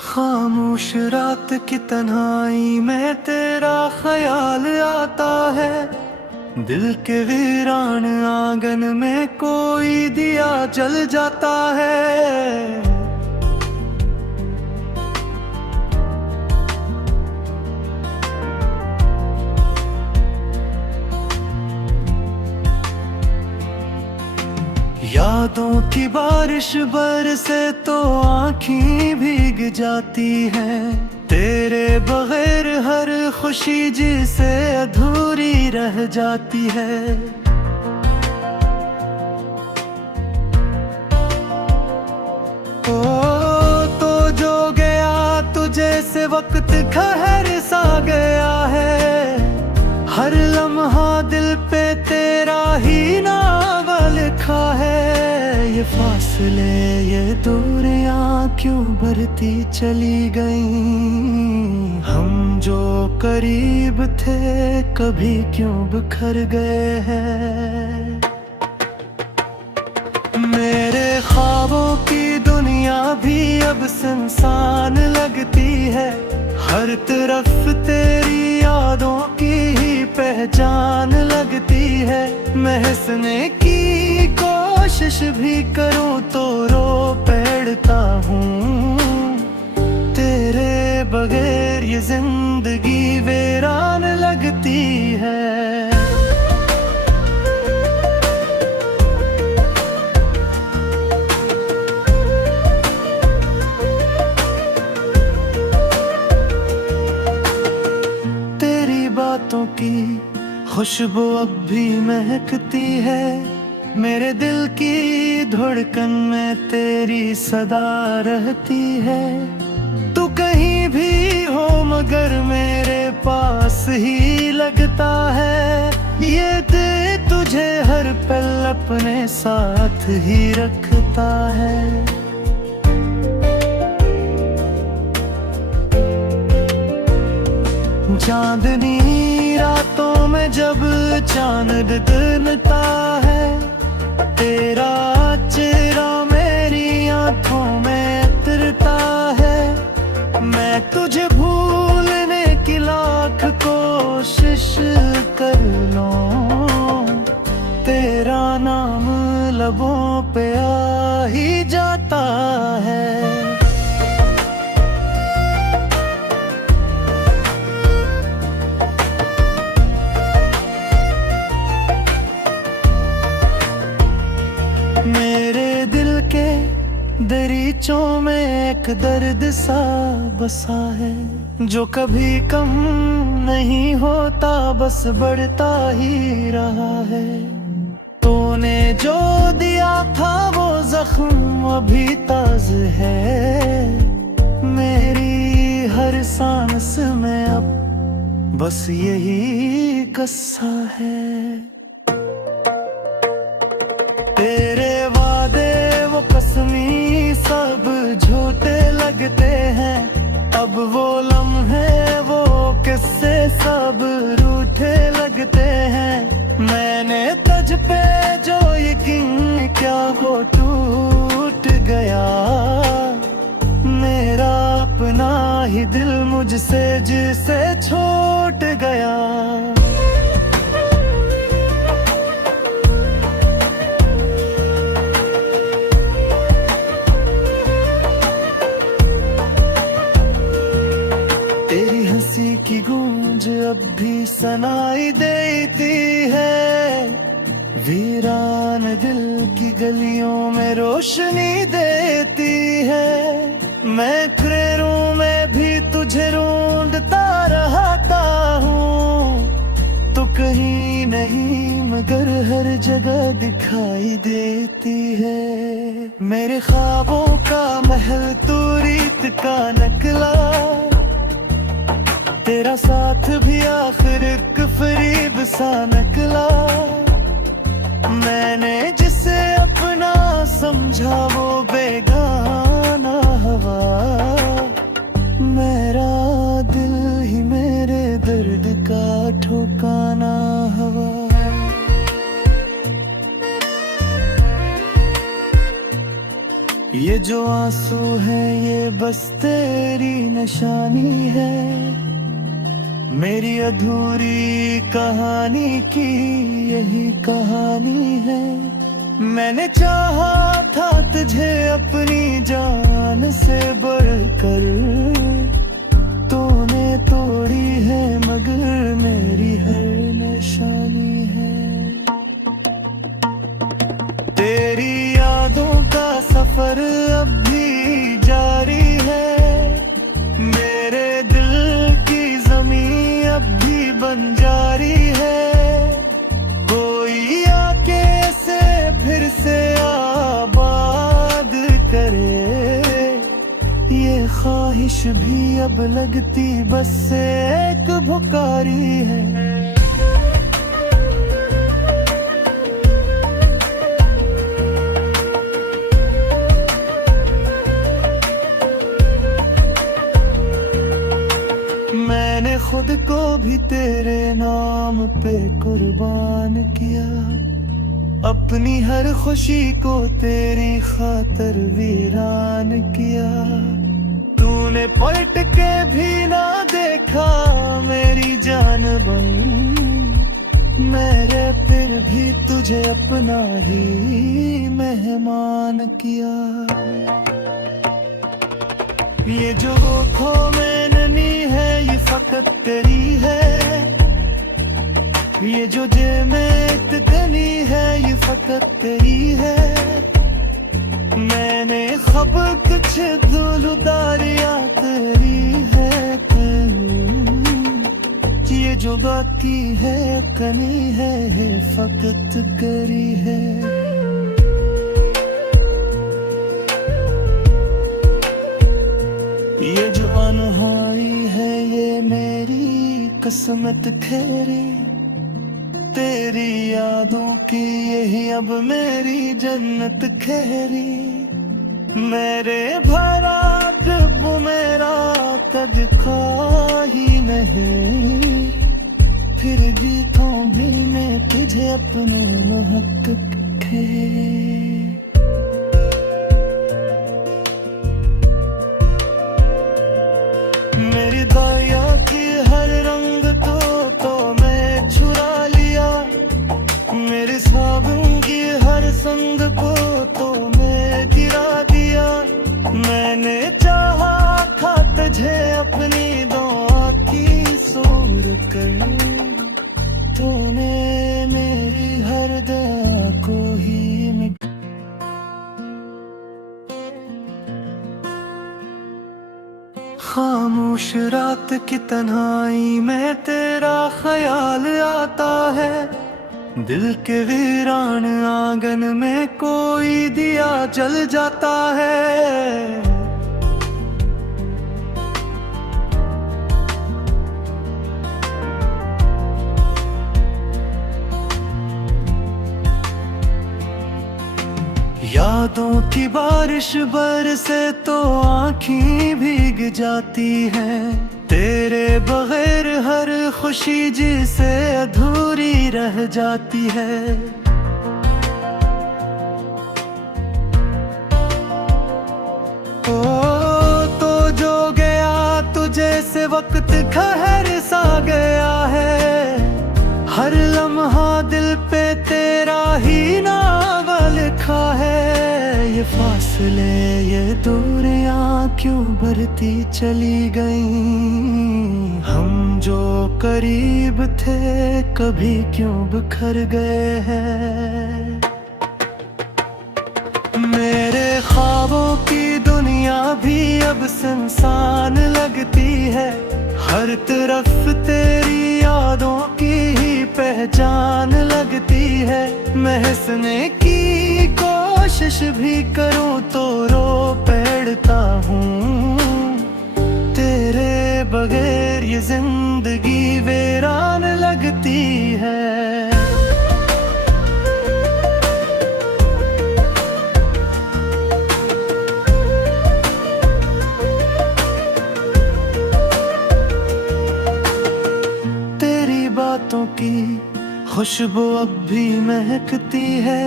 खामोश रात की तन्हाई में तेरा ख्याल आता है। दिल के वीरान आंगन में कोई दिया जल जाता है। यादों की बारिश बरसे तो आँखें भीग जाती हैं। तेरे बगैर हर खुशी जिसे अधूरी रह जाती है। ओ तो जो गया तुझे से वक्त खैर सा गया है। हर लम्हा दिल पे तेरा ही नाम लिखा है। ये फासले ये दूरियां क्यों बढ़ती चली गईं। हम जो करीब थे कभी क्यों बिखर गए हैं। मेरे ख्वाबों की दुनिया भी अब सुनसान लगती है। हर तरफ तेरी यादों की ही पहचान लगती है। मैं हंसने की कोशिश भी करूं तो रो पड़ता हूँ। तेरे बगैर ये जिंदगी वीरान लगती है। बातों की खुशबू अब भी महकती है। मेरे दिल की धड़कन में तेरी सदा रहती है। तू कहीं भी हो मगर मेरे पास ही लगता है। ये दिल तुझे हर पल अपने साथ ही रखता है। चांदनी रातों में जब चांद दिखता है। तेरा चेहरा मेरी आंखों में उतरता है। मैं तुझे भूलने की लाख कोशिश कर लूं। तेरा नाम लबों पे आ ही जाता है। मेरे दिल के दरीचों में एक दर्द सा बसा है। जो कभी कम नहीं होता बस बढ़ता ही रहा है। तूने जो दिया था वो जख्म अभी ताज़ा है। मेरी हर सांस में अब बस यही किस्सा है। तेरे वादे वो कसमी सब झूठे लगते हैं। अब वो लम्हे वो किस्से सब रूठे लगते हैं। मैंने तुझ पे जो यकीन क्या वो टूट गया। मेरा अपना ही दिल मुझसे जिसे छूट गया। तेरी हंसी की गूंज अब भी सुनाई देती है। वीरान दिल की गलियों में रोशनी देती है। मैं खैरों में भी तुझे ढूंढता रहता हूँ। तो कहीं नहीं मगर हर जगह दिखाई देती है। मेरे ख्वाबों का महल तू रीत का नकला। तेरा साथ भी आखिर एक फरीब सा निकला। मैंने जिसे अपना समझा वो बेगाना हवा। मेरा दिल ही मेरे दर्द का ठिकाना हवा। ये जो आंसू है ये बस तेरी निशानी है, मेरी अधूरी कहानी की यही कहानी है। मैंने चाहा था तुझे अपनी जान से बढ़कर, तूने तोड़ी है मगर मेरी हर निशानी है। तेरी यादों का सफर अब भी जारी है, मेरे दिल की जमीन अब भी बंजारी है। कोई आके से फिर से आबाद करे, ये ख्वाहिश भी अब लगती बस एक भुकारी है। मैंने खुद को भी तेरे नाम पे कुर्बान किया, अपनी हर खुशी को तेरी खातर वीरान किया। तूने पलट के भी ना देखा मेरी जान बन, मैंने फिर भी तुझे अपना ही मेहमान किया। ये जो खो में ननी है ये फकत तेरी है, ये जो जे में इतनी है ये फकत तेरी है। मैंने खब कुछ दुलदारियां तेरी है, ये जो बाकी है कनी है फकत करी है। ये जो अनहाई है ये मेरी किस्मत खेरी, तेरी यादों की यही अब मेरी जन्नत खेरी। मेरे भरा जब मेरा कद खा ही नहीं, फिर भी तो भी मैं तुझे अपना हक खे। मेरी दया की हर रंग तो मैं छुरा लिया, मेरे साबुन की हर संग को तो मैं गिरा दिया। मैंने चाहा था तुझे अपनी दुआ की सूर कर, तूने मेरी हर दया को ही मिटा। खामोश रात की तन्हाई में तेरा ख्याल आता है, दिल के वीरान आंगन में कोई दिया जल जाता है। यादों की बारिश बरसे तो आँखें भीग जाती हैं, तेरे बगैर हर खुशी जिसे अधूरी रह जाती है। ओ तो जो गया तुझे से वक्त खहर सा गया है, हर लम्हा दिल पे तेरा ही नाम लिखा है। ये फासले ये दूरियां क्यों बढ़ती चली गईं, हम जो करीब थे कभी क्यों बिखर गए हैं। मेरे ख्वाबों की दुनिया भी अब सुनसान लगती है, हर तरफ तेरी यादों की ही पहचान लगती है। मैं हंसने की कोशिश भी करूं तो रो पड़ता हूँ, तेरे बगैर ये जिंदगी वीरान लगती है। बातों की खुशबू अब भी महकती है,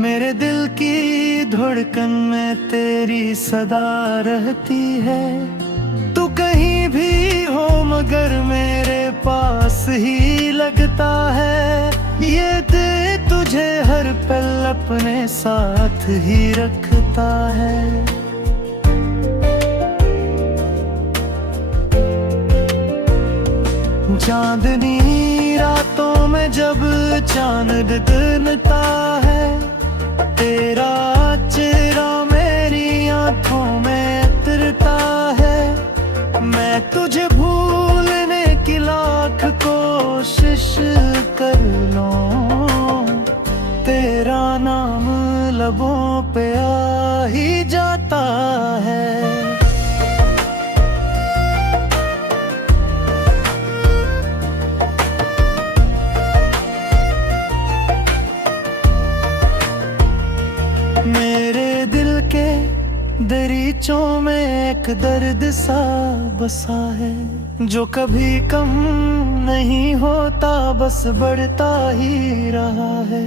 मेरे दिल की धड़कन में तेरी सदा रहती है। तू कहीं भी हो मगर मेरे पास ही लगता है। ये दिल तुझे हर पल अपने साथ ही रखता है। चांदनी रातों में जब चांद दिखता है, तेरा चेहरा मेरी आंखों में उतरता है। मैं तुझे भूलने की लाख कोशिश कर लूं, तेरा नाम लबों पे आ ही जाता है। मेरे दिल के दरीचों में एक दर्द सा बसा है, जो कभी कम नहीं होता, बस बढ़ता ही रहा है।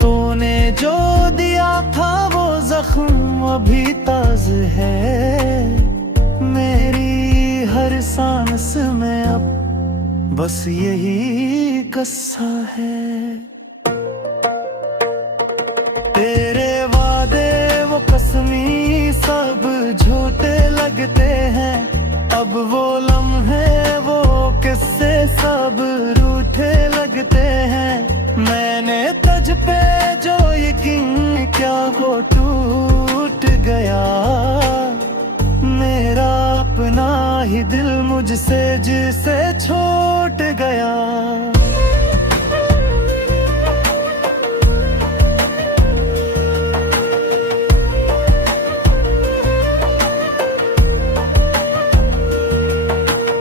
तूने जो दिया था वो जख्म अभी ताज़ा है। मेरी हर सांस में अब बस यही किस्सा है। तेरे वादे वो कसमी सब झूठे लगते हैं। अब वो लम्हे वो किस्से सब रूठे लगते हैं। मैंने तुझ पे जो यकीन क्या वो टूट गया। मेरा अपना ही दिल मुझसे जिसे छूट गया।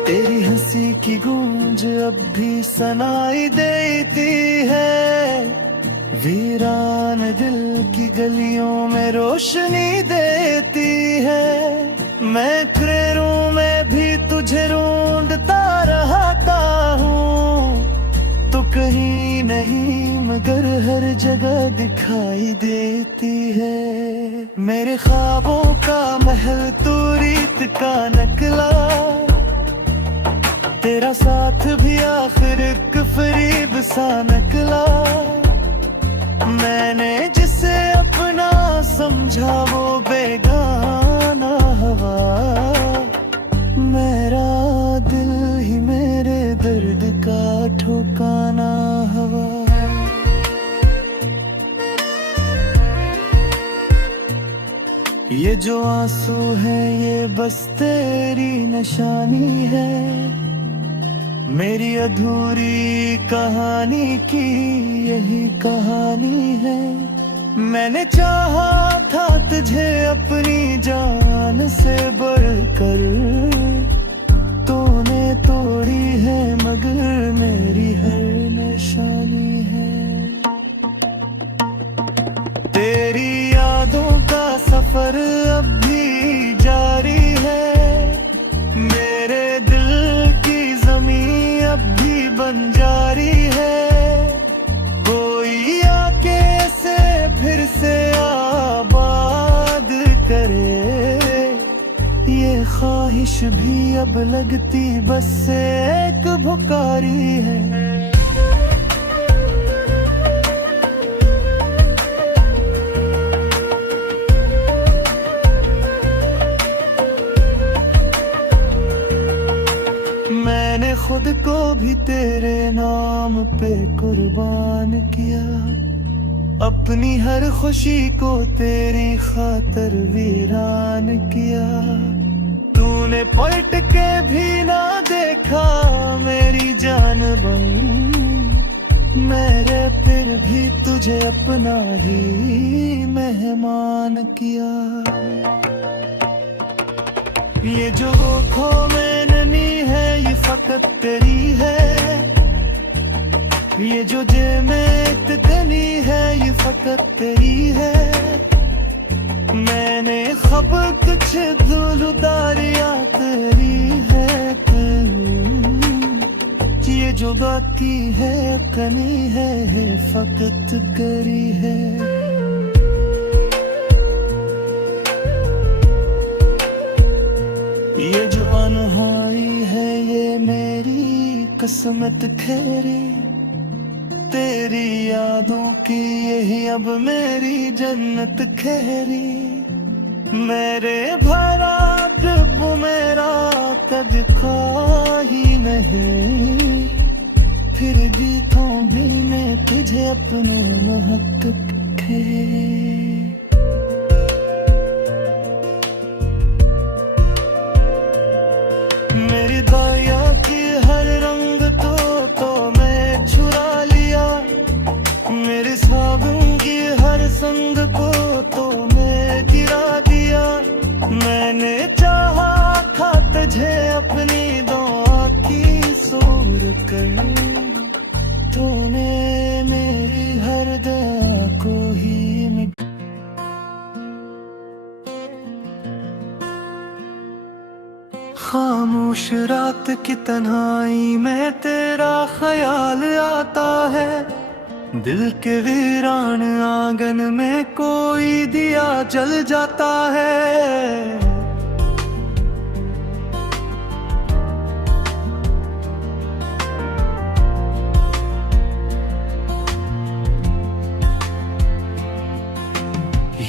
तेरी हंसी की गूंज अब भी सुनाई देती है। वीरान दिल की गलियों में रोशनी देती है। मैं खैरों में भी तुझे ढूंढता रहता हूँ। तो कहीं नहीं मगर हर जगह दिखाई देती है। मेरे ख्वाबों का महल तू रीत का नकला। तेरा साथ भी आखिर एक फरीब सा निकला। मैंने जिसे अपना समझा वो बेगाना हवा। मेरा दिल ही मेरे दर्द का ठिकाना हवा। ये जो आंसू है ये बस तेरी निशानी है। मेरी अधूरी कहानी की यही कहानी है। मैंने चाहा था तुझे अपनी जान से बढ़कर। तूने तोड़ी है मगर मेरी हर निशानी है। तेरी यादों का सफर अब भी जारी है। मेरे दिल की जमीन अब भी बंजारी है। कोई आके से फिर से आबाद करे। ये ख्वाहिश भी अब लगती बस एक भुकारी है। मैंने खुद को भी तेरे नाम पे कुर्बान किया। अपनी हर खुशी को तेरी खातिर वीरान किया। तूने पलट के भी ना देखा मेरी जान बन। मैंने फिर भी तुझे अपना ही मेहमान किया। ये जो खो में ननी है ये फकत तेरी है। ये जो जे में इतनी है ये फकत तेरी है। मैंने खब कुछ दुलदारियां तेरी है। ये जो बाकी है कनी है फकत करी है। किस्मत खेरी, तेरी यादों की यही अब मेरी जन्नत खेरी। मेरे भरा जब मेरा कद खा ही नहीं, फिर भी तो दिल में तुझे अपना महक है। मेरी दाया की हर रंग तो मैं चुरा लिया, मेरे साबुन की हर संग को तो मैं गिरा दिया। मैंने चाहा था तुझे अपनी दुआ की सूर कर, तूने मेरी हर दुआ को ही मिट। खामोश रात की तन्हाई में तेरा ख्याल आता है, दिल के वीरान आंगन में कोई दिया जल जाता है।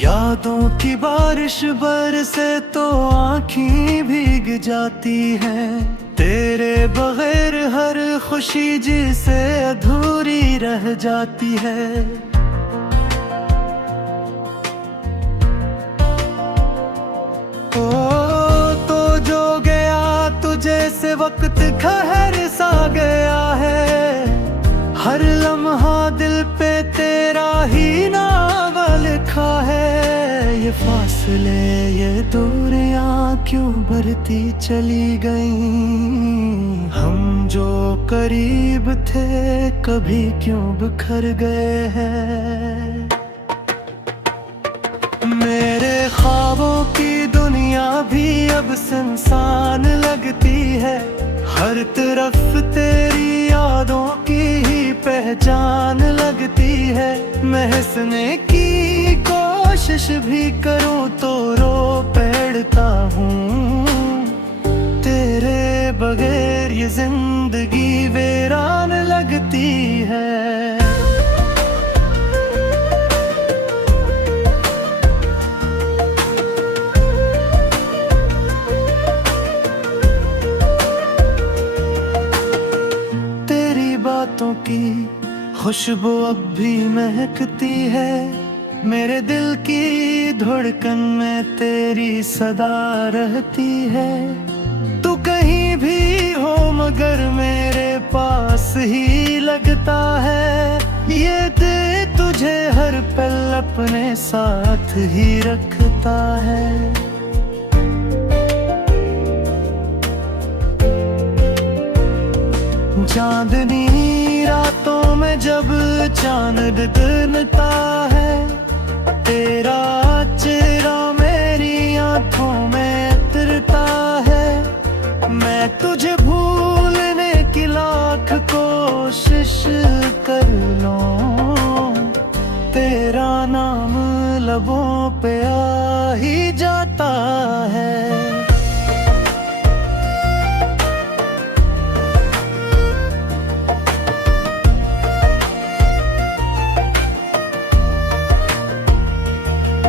यादों की बारिश बरसे तो आँखें भीग जाती हैं, तेरे बगैर हर खुशी जिसे अधूरी रह जाती है। ओ तो जो गया तुझे से वक्त खहर सा गया है, हर लम्हा दिल पे तेरा ही नाम लिखा है। ये फासले ये दूरियां क्यों बढ़ती चली गईं, हम जो करीब थे कभी क्यों बिखर गए हैं। मेरे ख्वाबों की दुनिया भी अब सुनसान लगती है, हर तरफ तेरी यादों की ही पहचान लगती है। मैं हंसने की कोशिश भी करूं तो रो पड़ता हूँ, तेरे बगैर ये जिंदगी वीरान लगती है। बातों की खुशबू अब भी महकती है, मेरे दिल की धड़कन में तेरी सदा रहती है। तू कहीं भी हो मगर मेरे पास ही लगता है, ये दिल तुझे हर पल अपने साथ ही रखता है। चांदनी रातों में जब चांद दिखता है, तेरा चेहरा मेरी आंखों में उतरता है। मैं तुझे भूलने की लाख कोशिश कर लूं, तेरा नाम लबों पे आ ही जाता है।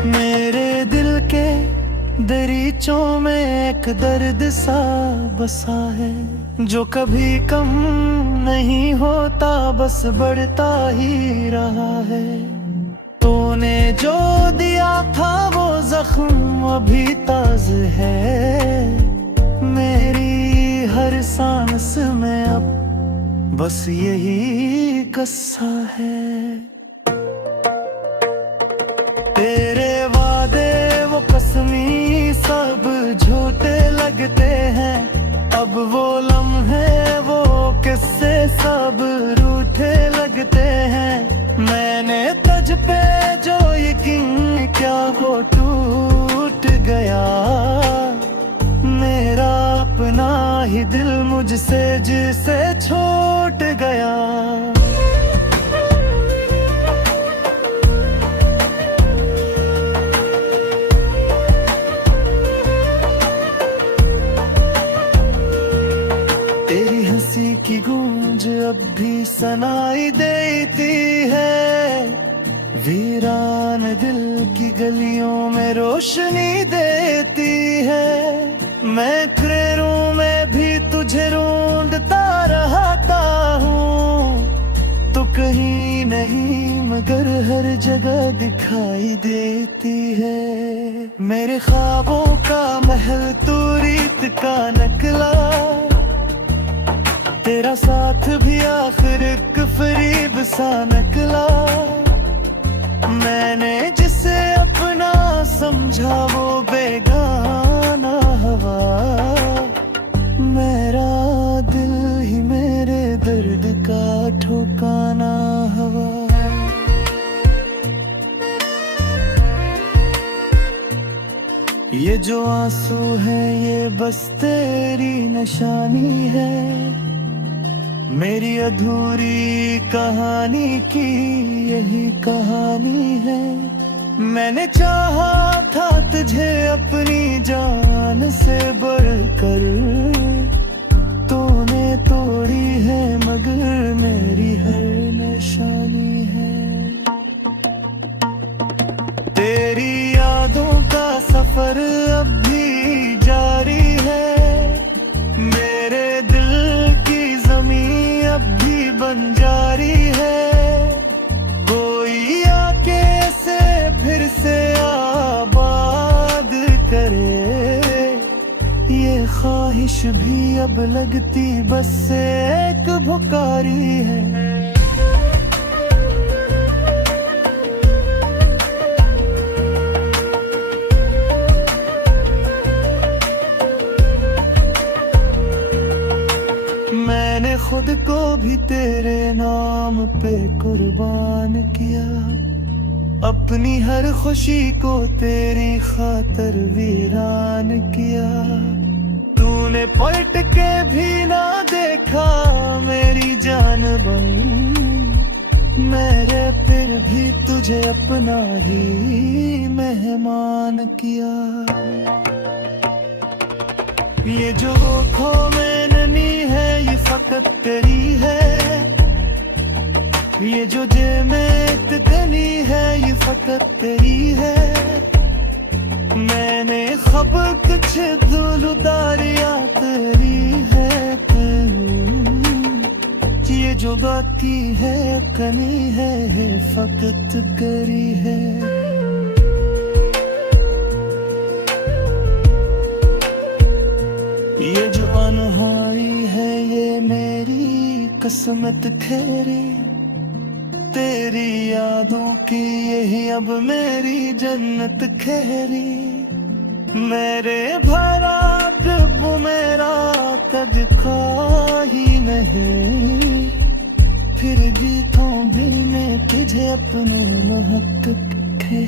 मेरे दिल के दरीचों में एक दर्द सा बसा है, जो कभी कम नहीं होता बस बढ़ता ही रहा है। तूने जो दिया था वो जख्म अभी ताज़ा है, मेरी हर सांस में अब बस यही किस्सा है। तेरे वादे वो कसमी सब झूठे लगते हैं, अब वो लम्हे वो किस्से सब रूठे लगते हैं। मैंने तुझ पे जो यकीन क्या वो टूट गया, मेरा अपना ही दिल मुझसे जिसे छूट गया। तेरी हंसी की गूंज सनाई देती है। वीरान दिल की गलियों में रोशनी देती है। मैं खैरों में भी तुझे ढूंढता रहता हूँ, तो कहीं नहीं मगर हर जगह दिखाई देती है। मेरे ख्वाबों का महल तू रीत का नकला, तेरा साथ भी आखिर एक फरीब सा नकला। मैंने जिसे अपना समझा वो बेगाना हवा, मेरा दिल ही मेरे दर्द का ठिकाना हवा। ये जो आंसू है ये बस तेरी निशानी है, मेरी अधूरी कहानी की यही कहानी है। मैंने चाहा था तुझे अपनी जान से बढ़कर, तूने तोड़ी है मगर मेरी हर निशानी है। तेरी यादों का सफर अब भी जारी है, मेरे दिल की जमीन अब भी बंजारी है। कोई आके से फिर से आबाद करे, ये ख्वाहिश भी अब लगती बस एक भुकारी है। मैंने खुद को भी तेरे नाम पे कुर्बान किया, अपनी हर खुशी को तेरी खातर वीरान किया। तूने पलट के भी ना देखा मेरी जान बन, मैंने फिर भी तुझे अपना ही मेहमान किया। ये जो खो में ननी है ये फकत तेरी है, ये जो जे में इतनी है ये फकत तेरी है। मैंने खब कुछ दुलदारियां तेरी है, ये जो बाकी है कनी है फकत करी है। ये जो अनहाई है ये मेरी किस्मत खेरी, तेरी यादों की यही अब मेरी जन्नत खेरी। मेरे भरा जब मेरा कद खा ही नहीं, फिर भी तो दिल में तुझे अपने महक खे।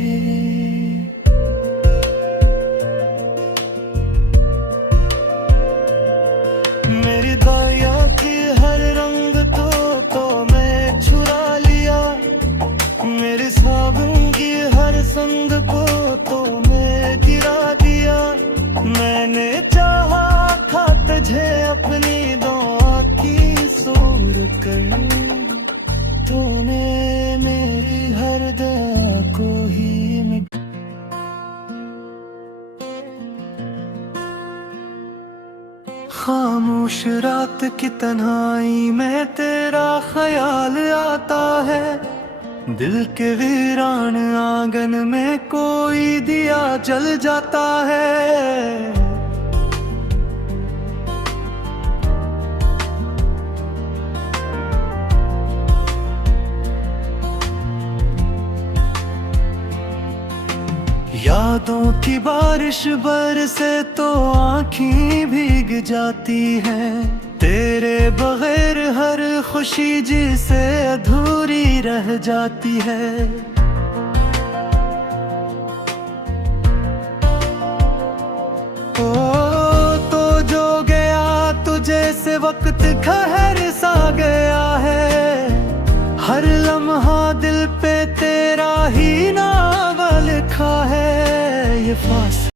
मेरी दया की हर रंग तो मैं छुरा लिया, मेरे साबुन की हर संग को तो मैं गिरा दिया। मैंने चाहा था तुझे अपनी दुआ की सूर कर, तूने मेरी हर दया को ही मिटा। खामोश रात की तन्हाई में तेरा ख्याल आता है, दिल के वीरान आंगन में कोई दिया जल जाता है। यादों की बारिश बरसे तो आँखें भीग जाती हैं, तेरे बगैर हर खुशी जिसे अधूरी रह जाती है। ओ तो जो गया तुझे से वक्त खहर सा गया है, हर लम्हा दिल पे तेरा ही नाम लिखा है। ये फास